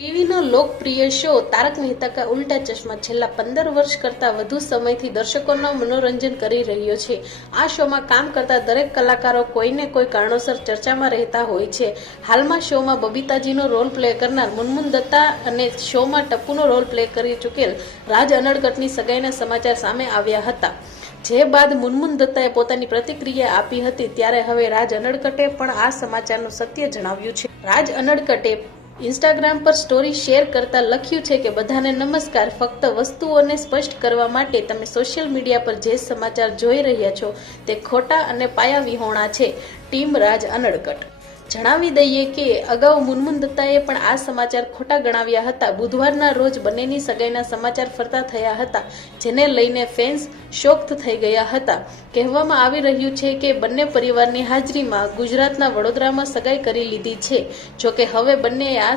ટીવીનો લોકપ્રિય શો તારક મહેતા કા ઉલ્ટા ચશ્મા છેલ્લા 15 વર્ષ કરતા વધુ સમયથી દર્શકોનું મનોરંજન કરી રહ્યો છે. આ શોમાં કામ કરતા દરેક કલાકારો કોઈને કોઈ કારણોસર ચર્ચામાં રહેતા હોય છે. હાલમાં શોમાં બબીતાજીનો રોલ પ્લે કરનાર મુનમુન દત્તા અને શોમાં ટપ્પુનો રોલ પ્લે કરી ચૂકેલ રાજ અનડકટની સગાઈના સમાચાર સામે આવ્યા હતા. જે બાદ મુનમુન દત્તાએ પોતાની પ્રતિક્રિયા આપી હતી, ત્યારે હવે રાજ અનડકટે પણ આ સમાચારનું સત્ય જણાવ્યું છે. રાજ અનડકટે ઇન્સ્ટાગ્રામ પર સ્ટોરી શેર કરતા લખ્યું છે કે બધાને નમસ્કાર. ફક્ત વસ્તુઓને સ્પષ્ટ કરવા માટે તમે સોશિયલ મીડિયા પર જે સમાચાર જોઈ રહ્યા છો તે ખોટા અને પાયાવિહોણા છે. ટીમ રાજ અનડકટ. જણાવી દઈએ કે અગાઉ મુનમુન દત્તાએ પણ આ સમાચાર ખોટા ગણાવ્યા હતા. બુધવારના રોજ બંનેની સગાઈના સમાચાર ફરતા થયા હતા, જેને લઈને ફેન્સ શોક્ડ થઈ ગયા હતા. કહેવામાં આવી રહ્યું છે કે બંને પરિવારની હાજરીમાં ગુજરાતના વડોદરામાં સગાઈ કરી લીધી છે. જોકે હવે બંનેએ આ